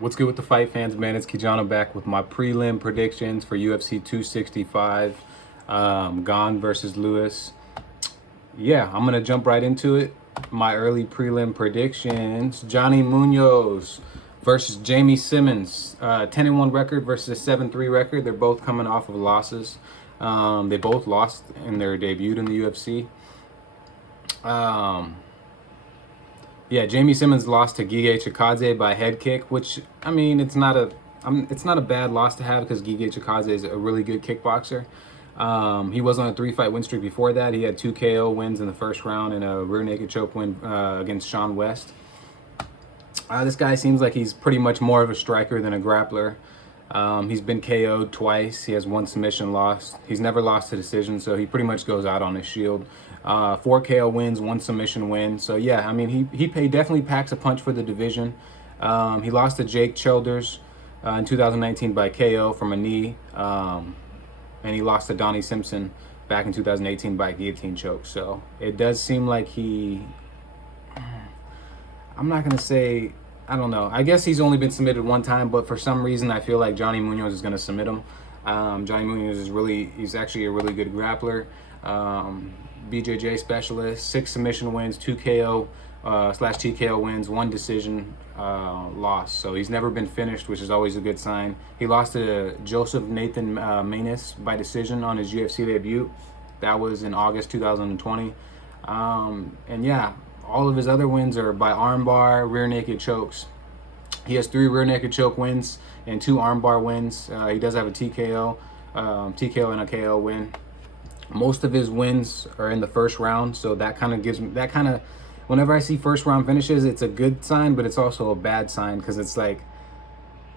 What's good with the fight fans, man? It's Kijana back with my prelim predictions for UFC 265, Gane versus Lewis. Yeah, I'm gonna jump right into it. My early prelim predictions: Johnny Munoz versus Jamie Simmons, 10-1 record versus a 7-3 record. They're both coming off of losses. They both lost in their debut in the UFC. Yeah, Jamie Simmons lost to Gige Chikadze by head kick, which I mean, it's not a bad loss to have because Gige Chikadze is a really good kickboxer. He was on a 3-fight win streak before that. He had 2 KO wins in the first round and a rear naked choke win against Sean West. This guy seems like he's pretty much more of a striker than a grappler. He's been KO'd twice. He has 1 submission loss. He's never lost a decision, so he pretty much goes out on his shield. 4 KO wins, 1 submission win. So yeah, I mean, he definitely packs a punch for the division. He lost to Jake Childers in 2019 by KO from a knee, and he lost to Donnie Simpson back in 2018 by guillotine choke. So it does seem like I'm not gonna say, I don't know. I guess he's only been submitted 1 time, but for some reason I feel like Johnny Munoz is gonna submit him. Johnny Munoz he's actually a really good grappler. BJJ specialist, 6 submission wins, 2 KO slash TKO wins, 1 decision loss. So he's never been finished, which is always a good sign. He lost to Joseph Nathan Maness by decision on his UFC debut. That was in August 2020. And yeah, all of his other wins are by armbar, rear naked chokes. He has 3 rear naked choke wins and 2 armbar wins. He does have a TKO and a KO win. Most of his wins are in the first round, so that kind of whenever I see first round finishes, it's a good sign, but it's also a bad sign because it's like,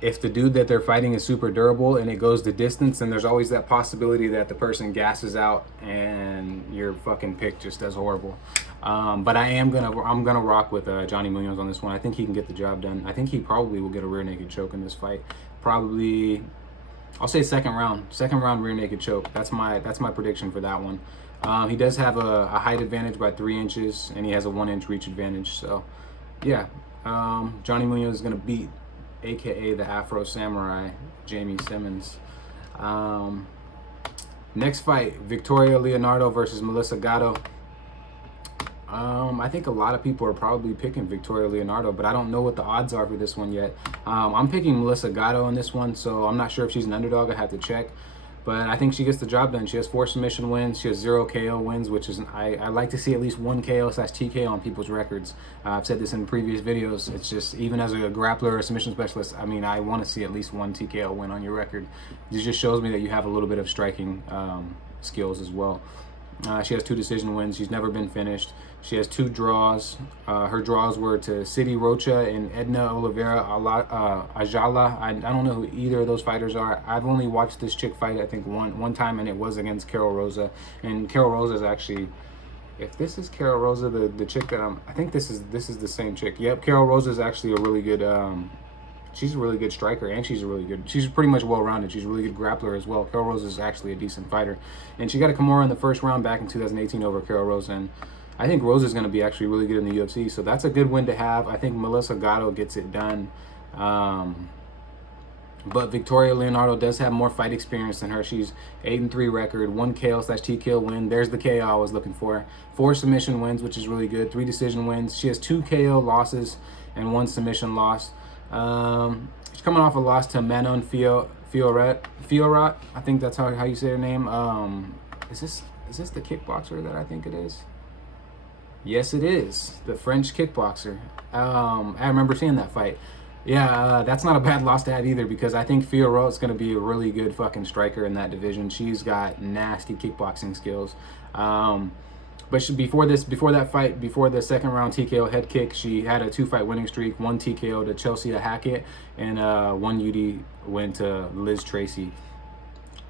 if the dude that they're fighting is super durable and it goes the distance, then there's always that possibility that the person gasses out and your fucking pick just does horrible. But I'm gonna rock with Johnny Munoz on this one. I think he can get the job done. I think he probably will get a rear naked choke in this fight. Probably, I'll say second round rear naked choke. That's my prediction for that one. He does have a height advantage by 3 inches, and he has a 1-inch reach advantage. So yeah, Johnny Munoz is gonna beat AKA the Afro Samurai, Jamie Simmons. Next fight, Victoria Leonardo versus Melissa Gatto. I think a lot of people are probably picking Victoria Leonardo, but I don't know what the odds are for this one yet. I'm picking Melissa Gatto in this one, so I'm not sure if she's an underdog. I have to check. But I think she gets the job done. She has 4 submission wins. She has 0 KO wins, which is, I like to see at least 1 KO slash TKO on people's records. I've said this in previous videos. It's just, even as a grappler or a submission specialist, I mean, I want to see at least 1 TKO win on your record. This just shows me that you have a little bit of striking skills as well. She has 2 decision wins. She's never been finished. She has 2 draws. Her draws were to City Rocha and Edna Oliveira Ajala. I don't know who either of those fighters are. I've only watched this chick fight, I think, one time, and it was against Carol Rosa. And Carol Rosa is actually, if this is Carol Rosa, the chick that I think this is the same chick. Yep, Carol Rosa is actually a really good, she's a really good striker, and she's pretty much well-rounded. She's a really good grappler as well. Carol Rosa is actually a decent fighter. And she got a Kimura in the first round back in 2018 over Carol Rosa. And I think Rosa is going to be actually really good in the UFC. So that's a good win to have. I think Melissa Gatto gets it done. But Victoria Leonardo does have more fight experience than her. She's 8-3 record, 1 KO slash TKO win. There's the KO I was looking for. 4 submission wins, which is really good. 3 decision wins. She has 2 KO losses and 1 submission loss. She's coming off a loss to Manon Fiorat. I think that's how you say her name. Is this the kickboxer that I think it is? Yes, it is the French kickboxer. I remember seeing that fight. Yeah, that's not a bad loss to have either, because I think Fiorat is going to be a really good fucking striker in that division. She's got nasty kickboxing skills. But before that fight, before the second round TKO head kick, she had a 2-fight winning streak, 1 TKO to Chelsea Hackett, and 1 UD win to Liz Tracy.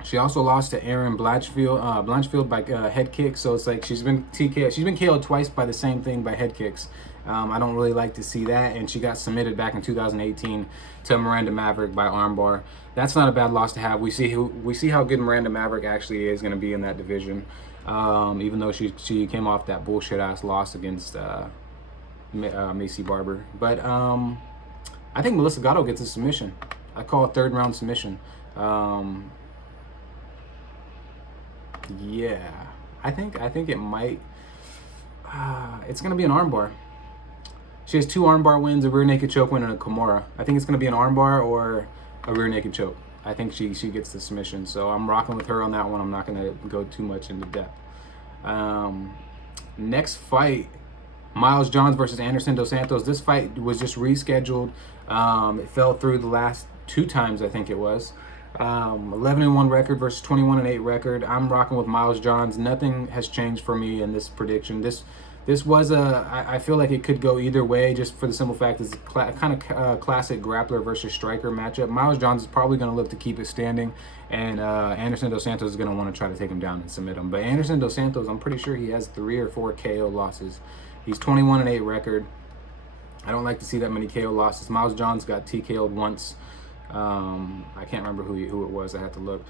She also lost to Erin Blanchfield by head kick. So it's like she's been KO'd twice by the same thing, by head kicks. I don't really like to see that. And she got submitted back in 2018 to Miranda Maverick by armbar. That's not a bad loss to have. We see how good Miranda Maverick actually is going to be in that division. Even though she came off that bullshit ass loss against Macy Barber. But I think Melissa Gatto gets a submission. I call a 3rd round submission. Yeah, I think it might. It's gonna be an armbar. She has 2 armbar wins, a rear naked choke win, and a Kimura. I think it's gonna be an armbar or a rear naked choke. I think she gets the submission. So I'm rocking with her on that one. I'm not gonna go too much into depth. Next fight, Miles Johns versus Anderson Dos Santos. This fight was just rescheduled. It fell through the last 2 times, I think it was. 11-1 record versus 21-8 record. I'm rocking with Miles Johns. Nothing has changed for me in this prediction. This was I feel like it could go either way, just for the simple fact it's kind of classic grappler versus striker matchup. Miles Johns is probably going to look to keep it standing, and Anderson Dos Santos is going to want to try to take him down and submit him. But Anderson Dos Santos, I'm pretty sure he has 3 or 4 KO losses. He's 21-8 record. I don't like to see that many KO losses. Miles Johns got TKO'd once. I can't remember who it was. I had to look.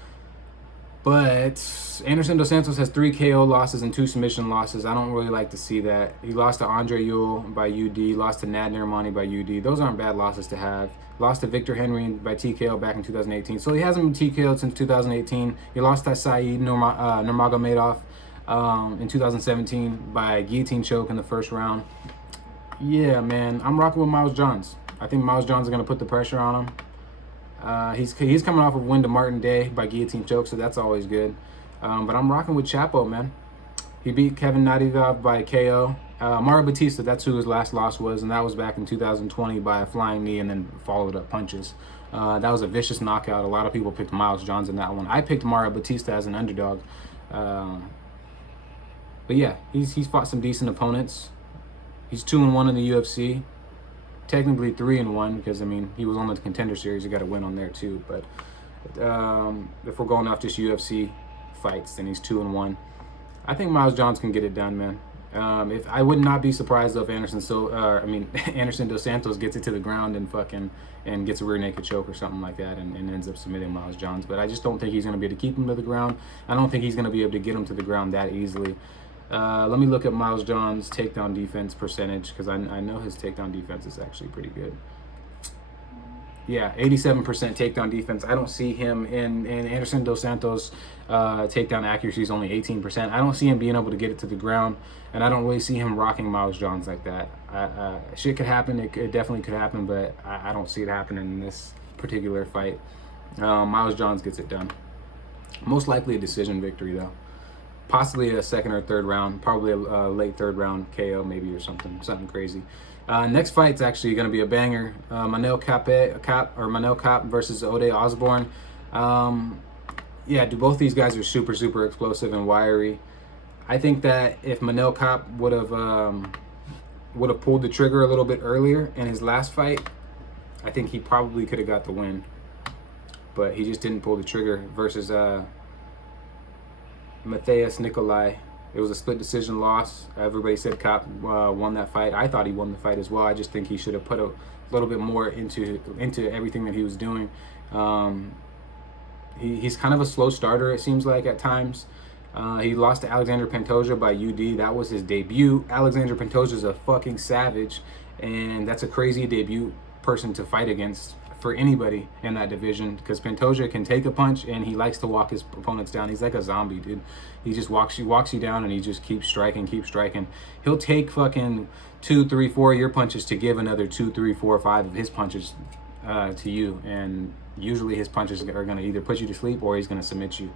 But Anderson Dos Santos has 3 KO losses and 2 submission losses. I don't really like to see that. He lost to Andre Ewell by UD, lost to Nad Nirmani by UD. Those aren't bad losses to have. Lost to Victor Henry by TKO back in 2018. So he hasn't been TKO'd since 2018. He lost to Saeed Nurmagomedov in 2017 by guillotine choke in the 1st round. Yeah, man, I'm rocking with Miles Johns. I think Miles Johns is going to put the pressure on him. He's coming off of win to Martin Day by guillotine choke, so that's always good. But I'm rocking with Chapo, man. He beat Kevin Nadivev by KO. Mario Batista, that's who his last loss was, and that was back in 2020 by a flying knee and then followed up punches. That was a vicious knockout. A lot of people picked Miles Johns in that one. I picked Mario Batista as an underdog. But yeah, he's fought some decent opponents. He's 2-1 in the UFC. Technically 3-1 because, I mean, he was on the Contender Series. You got to win on there too. But if we're going off just UFC fights, then he's 2-1. I think Miles Johns can get it done, man. If I would not be surprised though if Anderson Dos Santos gets it to the ground and gets a rear naked choke or something like that and ends up submitting Miles Johns. But I just don't think he's going to be able to keep him to the ground. I don't think he's going to be able to get him to the ground that easily. Let me look at Miles Johns' takedown defense percentage because I know his takedown defense is actually pretty good. Yeah, 87% takedown defense. I don't see him in Anderson Dos Santos' takedown accuracy is only 18%. I don't see him being able to get it to the ground, and I don't really see him rocking Miles Johns like that. Shit could happen. It definitely could happen, but I don't see it happening in this particular fight. Miles Johns gets it done. Most likely a decision victory, though. Possibly a 2nd or 3rd round, probably a late 3rd round KO maybe or something crazy. Next fight's actually going to be a banger. Manel Kape versus Ode Osborne. Yeah, both these guys are super explosive and wiry. I think that if Manel Kape would have pulled the trigger a little bit earlier in his last fight, I think he probably could have got the win. But he just didn't pull the trigger versus Matheus Nicolai. It was a split decision loss. Everybody said Kape won that fight. I thought he won the fight as well. I just think he should have put a little bit more into everything that he was doing. He's kind of a slow starter, it seems like, at times. He lost to Alexander Pantoja by UD. That was his debut. Alexander Pantoja is a fucking savage, and that's a crazy debut person to fight against for anybody in that division, because Pantoja can take a punch and he likes to walk his opponents down. He's like a zombie, dude. He just walks you down and he just keeps striking. He'll take fucking 2, 3, 4 of your punches to give another 2, 3, 4, 5 of his punches to you, and usually his punches are going to either put you to sleep or he's going to submit you.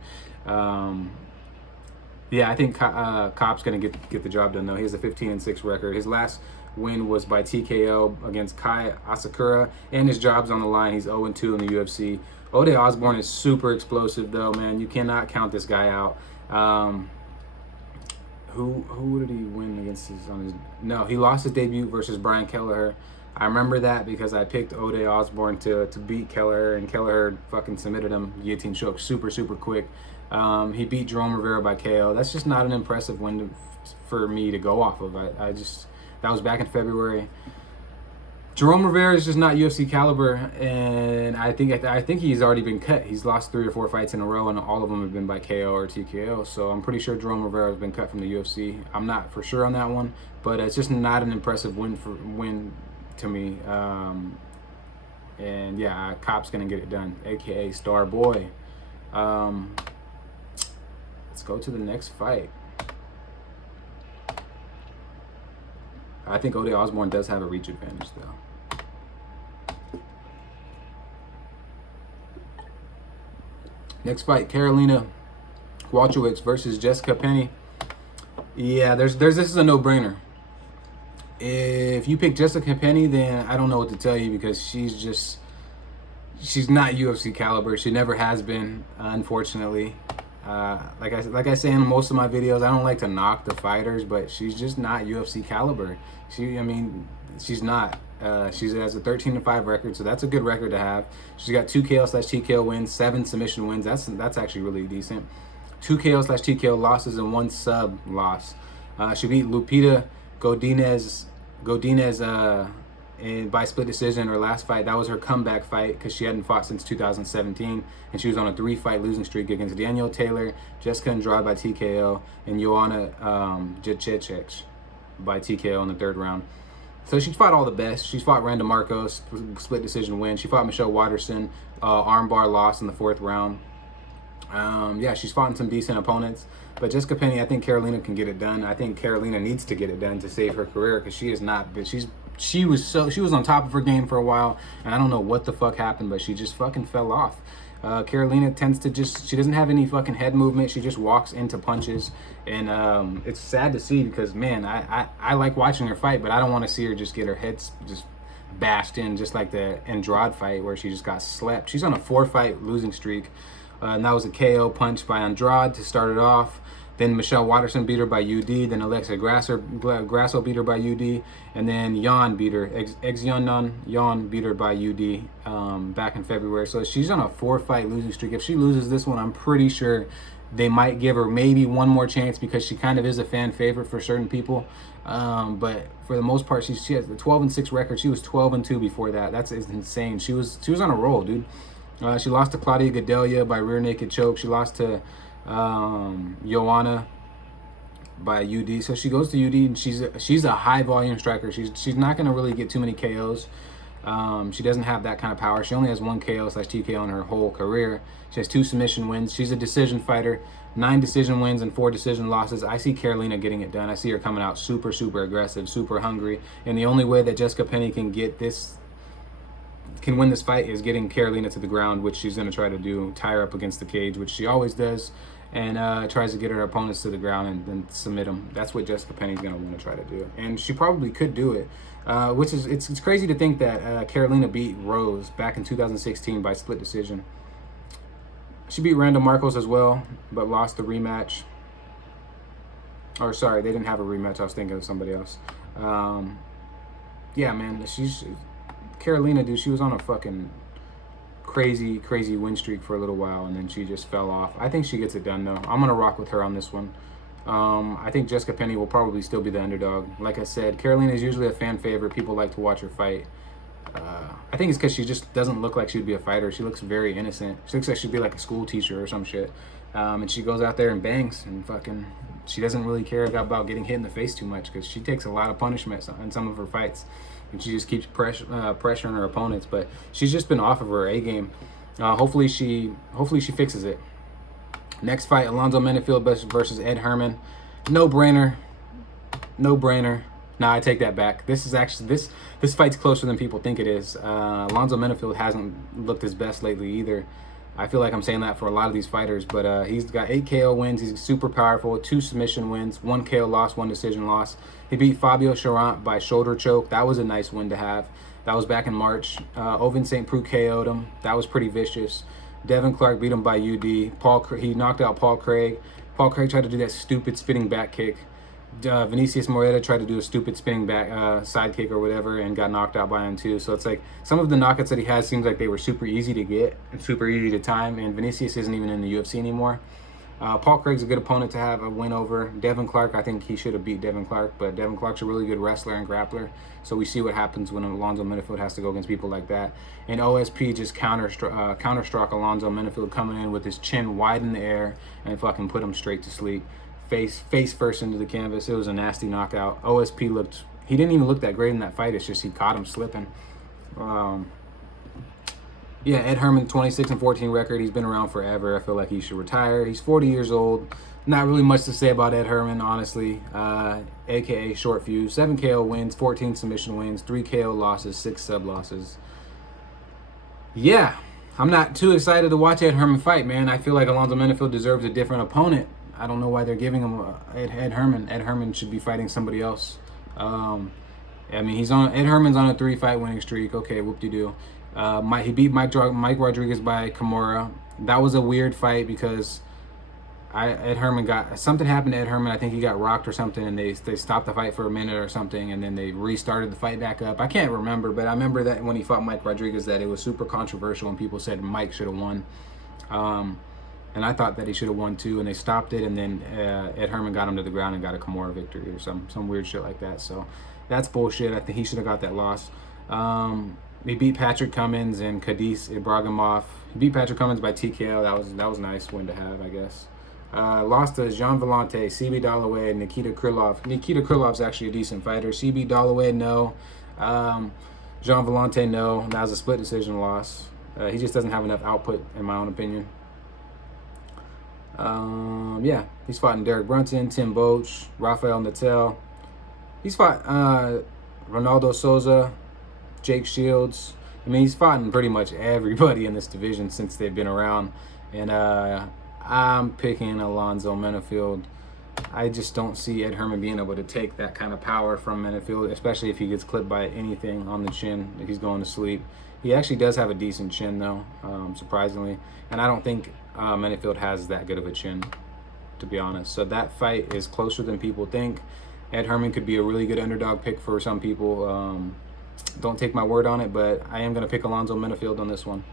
Yeah, I think Kape's going to get the job done, though. He has a 15-6 record. His last win was by TKO against Kai Asakura, and his job's on the line. He's 0-2 in the UFC. Ode Osborne is super explosive, though, man. You cannot count this guy out. Who did he win against? No, he lost his debut versus Brian Kelleher. I remember that because I picked Ode Osborne to beat Kelleher, and Kelleher fucking submitted him guillotine choke super quick. He beat Jerome Rivera by KO. That's just not an impressive win for me to go off of. That was back in February. Jerome Rivera is just not UFC caliber, and I think he's already been cut. He's lost 3 or 4 fights in a row, and all of them have been by KO or TKO. So I'm pretty sure Jerome Rivera has been cut from the UFC. I'm not for sure on that one, but it's just not an impressive win to me. And yeah, Cop's gonna get it done, aka Star Boy. Let's go to the next fight. I think Ode Osborne does have a reach advantage though. Next fight, Karolina Kowalkiewicz versus Jessica Penne. Yeah, this is a no-brainer. If you pick Jessica Penne, then I don't know what to tell you, because she's not UFC caliber. She never has been, unfortunately. Like I say in most of my videos, I don't like to knock the fighters, but she's just not UFC caliber. She's not. She has a 13-5 record, so that's a good record to have. She's got 2 KO/TKO wins, 7 submission wins. That's actually really decent. 2 KO/TKO losses and 1 sub loss. She beat Lupita Godinez by split decision in her last fight. That was her comeback fight, because she hadn't fought since 2017, and she was on a 3-fight losing streak against Danielle Taylor, Jessica Andrade by TKO, and Joanna Jędrzejczyk by TKO in the 3rd round. So she's fought all the best. She's fought Randa Marcos, split decision win. She fought Michelle Watterson, armbar loss in the 4th round. Yeah, she's fought some decent opponents. But Jessica Penne, I think Karolina can get it done. I think Karolina needs to get it done to save her career, because she is not. But she was on top of her game for a while, and I don't know what the fuck happened, but she just fucking fell off. Karolina tends to she doesn't have any fucking head movement. She just walks into punches, and it's sad to see, because man, I like watching her fight, but I don't want to see her just get her head just bashed in, just like the Andrade fight where she just got slept. She's on a 4-fight losing streak, and that was a KO punch by Andrade to start it off. Then Michelle Watterson beat her by UD. Then Alexa Grasso beat her by UD. And then Jan beat her. Jan beat her by UD back in February. So she's on a 4-fight losing streak. If she loses this one, I'm pretty sure they might give her maybe one more chance, because she kind of is a fan favorite for certain people. But for the most part, she has the 12-6 record. She was 12-2 before that. That's insane. She was on a roll, dude. She lost to Claudia Gadelha by rear naked choke. She lost to Joanna by UD. So she goes to UD, and she's a high volume striker. She's not going to really get too many KOs. She doesn't have that kind of power. She only has 1 KO/TKO in her whole career. She has 2 submission wins. She's a decision fighter, 9 decision wins and 4 decision losses. I see Karolina getting it done. I see her coming out super aggressive, super hungry. And the only way that Jessica Penne can win this fight is getting Karolina to the ground, which she's going to try to do, tie her up against the cage, which she always does, and tries to get her opponents to the ground and then submit them. That's what Jessica Penne's going to want to try to do, and she probably could do it, which is it's crazy to think that Karolina beat Rose back in 2016 by split decision. She beat Randa Marcos as well, but lost the rematch. Or sorry, they didn't have a rematch. I was thinking of somebody else. Yeah, man, Karolina, dude, she was on a fucking crazy win streak for a little while, and then she just fell off. I think she gets it done, though. I'm going to rock with her on this one. I think Jessica Penne will probably still be the underdog. Like I said, Karolina is usually a fan favorite. People like to watch her fight. I think it's because she just doesn't look like she'd be a fighter. She looks very innocent. She looks like she'd be like a school teacher or some shit. And she goes out there and bangs, and fucking, she doesn't really care about getting hit in the face too much, because she takes a lot of punishment in some of her fights. And she just keeps pressuring her opponents, but she's just been off of her A game. Hopefully she fixes it. Next fight, Alonzo Menifield versus Ed Herman. No brainer. Nah, I take that back. This is actually this fight's closer than people think it is. Alonzo Menifield hasn't looked his best lately either. I feel like I'm saying that for a lot of these fighters, but he's got 8 KO wins. He's super powerful. 2 submission wins, 1 KO loss, 1 decision loss. He beat Fabio Charant by shoulder choke. That was a nice win to have. That was back in March. Ovin St. Preux KO'd him. That was pretty vicious. Devin Clark beat him by UD. He knocked out Paul Craig. Paul Craig tried to do that stupid spinning back kick. Vinicius Moreta tried to do a stupid spinning back side kick or whatever, and got knocked out by him too. So it's like some of the knockouts that he has seems like they were super easy to get and super easy to time, and Vinicius isn't even in the UFC anymore. Paul Craig's a good opponent to have a win over. Devin Clark, I think he should have beat Devin Clark, but Devin Clark's a really good wrestler and grappler, so we see what happens when Alonzo Menifield has to go against people like that. And OSP just counter-struck Alonzo Menifield, coming in with his chin wide in the air and fucking put him straight to sleep. Face first into the canvas. It was a nasty knockout. OSP he didn't even look that great in that fight. It's just he caught him slipping. Yeah, Ed Herman, 26-14 record. He's been around forever. I feel like he should retire. He's 40 years old. Not really much to say about Ed Herman, honestly. AKA short fuse. 7 KO wins, 14 submission wins, 3 KO losses, 6 sub losses. Yeah, I'm not too excited to watch Ed Herman fight, man. I feel like Alonzo Menifield deserves a different opponent. I don't know why they're giving him Ed Herman. Ed Herman should be fighting somebody else. I mean, Ed Herman's on a 3-fight winning streak. Okay, whoop-de-doo. He beat Mike Rodriguez by Kimura. That was a weird fight because Ed Herman something happened to Ed Herman. I think he got rocked or something, and they stopped the fight for a minute or something, and then they restarted the fight back up. I can't remember, but I remember that when he fought Mike Rodriguez, that it was super controversial, and people said Mike should have won. And I thought that he should have won too, and they stopped it, and then Ed Herman got him to the ground and got a Kimura victory or some weird shit like that. So that's bullshit. I think he should have got that loss. He beat Patrick Cummins and Khadis Ibrahimov. He beat Patrick Cummins by TKO. That was a nice win to have, I guess. Lost to Jean Vellante, CB Dalloway, and Nikita Krylov. Nikita Krylov's actually a decent fighter. CB Dalloway, no. Jean Vellante, no. That was a split decision loss. He just doesn't have enough output, in my own opinion. Yeah, he's fought Derek Brunson, Tim Boach, Rafael Natel. He's fought Ronaldo Souza, Jake Shields. I mean, he's fought pretty much everybody in this division since they've been around. And I'm picking Alonzo Menifield. I just don't see Ed Herman being able to take that kind of power from Menifield, especially if he gets clipped by anything on the chin. If he's going to sleep. He actually does have a decent chin, though, surprisingly. And I don't think Menifield has that good of a chin, to be honest. So that fight is closer than people think. Ed Herman could be a really good underdog pick for some people. Don't take my word on it, but I am going to pick Alonzo Menifield on this one.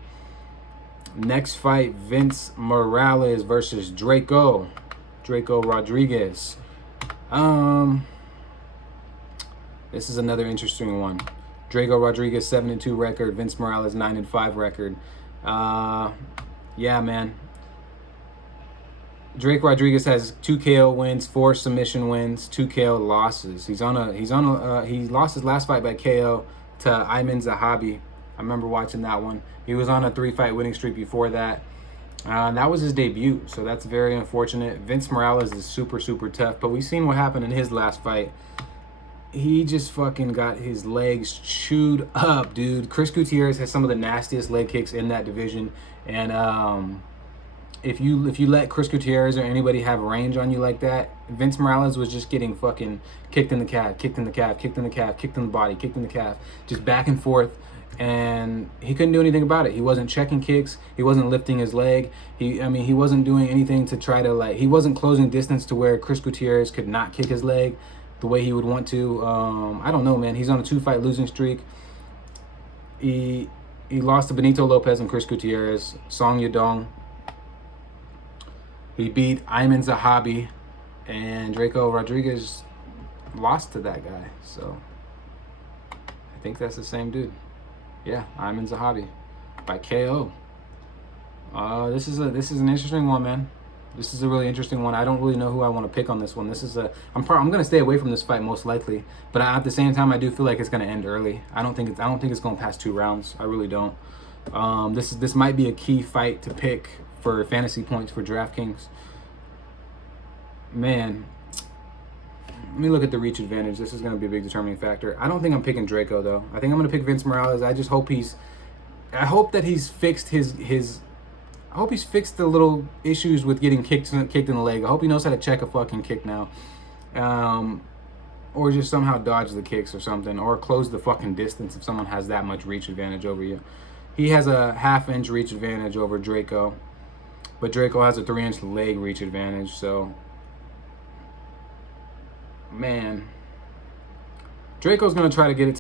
Next fight, Vince Morales versus Draco Rodriguez. This is another interesting one. Draco Rodriguez 7-2 record, Vince Morales 9-5 record. Yeah, man. Drake Rodriguez has 2 KO wins, 4 submission wins, 2 KO losses. He lost his last fight by KO to Ayman Zahabi. I remember watching that one. He was on a 3-fight winning streak before that. That was his debut, so that's very unfortunate. Vince Morales is super, super tough, but we've seen what happened in his last fight. He just fucking got his legs chewed up, dude. Chris Gutierrez has some of the nastiest leg kicks in that division, and if you let Chris Gutierrez or anybody have range on you like that, Vince Morales was just getting fucking kicked in the calf, kicked in the calf, kicked in the calf, kicked in the body, kicked in the calf, just back and forth. And he couldn't do anything about it. He wasn't checking kicks. He wasn't lifting his leg. He wasn't doing anything to try to, he wasn't closing distance to where Chris Gutierrez could not kick his leg the way he would want to. I don't know, man. He's on a 2-fight losing streak. He lost to Benito Lopez and Chris Gutierrez, Song Yadong. He beat Ayman Zahabi, and Draco Rodriguez lost to that guy. So I think that's the same dude. Yeah, Ayman Zahabi by KO. This is an interesting one, man. This is a really interesting one. I don't really know who I want to pick on this one. I'm going to stay away from this fight most likely, but at the same time, I do feel like it's going to end early. I don't think it's going past 2 rounds. I really don't. This might be a key fight to pick for fantasy points for DraftKings. Man, let me look at the reach advantage. This is going to be a big determining factor. I don't think I'm picking Draco, though. I think I'm going to pick Vince Morales. I just hope that he's fixed I hope he's fixed the little issues with getting kicked in the leg. I hope he knows how to check a fucking kick now. Or just somehow dodge the kicks or something. Or close the fucking distance if someone has that much reach advantage over you. He has a 1/2-inch reach advantage over Draco. But Draco has a 3-inch leg reach advantage, so... Man. Draco's going to try to get it